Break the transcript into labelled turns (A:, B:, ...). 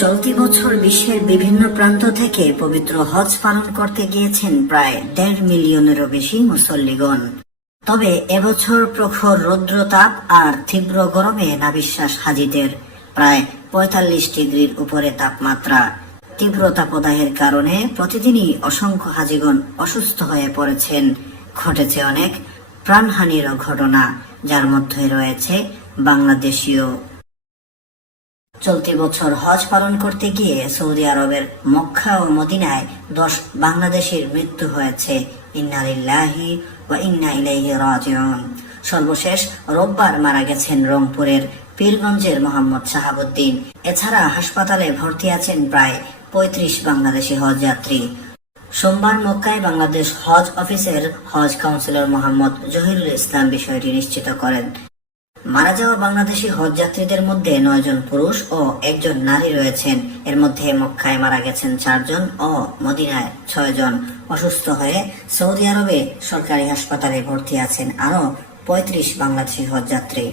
A: চলতি বছর বিশ্বের বিভিন্ন প্রান্ত থেকে পবিত্র হজ পালন করতে গিয়েছেন প্রায় দেড় মিলিয়নেরও বেশি মুসল্লিগণ। তবে এবছর প্রখর রৌদ্রতাপ আর তীব্র গরমে নাবিশ্বাস হাজিদের প্রায় পঁয়তাল্লিশ ডিগ্রির উপরে তাপমাত্রা। তীব্র তাপদাহের কারণে প্রতিদিনই অসংখ্য হাজিগণ অসুস্থ হয়ে পড়েছেন। ঘটেছে অনেক প্রাণহানিরও ঘটনা, যার মধ্যে রয়েছে বাংলাদেশীয় চলতি বছর হজ পালন করতে গিয়ে সৌদি আরবের মক্কা ও মদিনায় দশ বাংলাদেশির মৃত্যু হয়েছে। ইন্নালিল্লাহি ওয়া ইন্না ইলাইহি রাজিউন। সর্বশেষ রোববার মারা গেছেন রংপুরের পীরগঞ্জের মোহাম্মদ শাহাবুদ্দিন। এছাড়া হাসপাতালে ভর্তি আছেন প্রায় পঁয়ত্রিশ বাংলাদেশি হজ যাত্রী। সোমবার মক্কায় বাংলাদেশ হজ অফিসের হজ কাউন্সিলর মোহাম্মদ জহিরুল ইসলাম বিষয়টি নিশ্চিত করেন। মারা যাওয়া বাংলাদেশি হজ যাত্রীদের মধ্যে নয়জন পুরুষ ও একজন নারী রয়েছেন। এর মধ্যে মক্কায় মারা গেছেন চারজন ও মদিনায় ছয়জন। অসুস্থ হয়ে সৌদি আরবে সরকারি হাসপাতালে ভর্তি আছেন আরও পঁয়ত্রিশ বাংলাদেশি হজ যাত্রী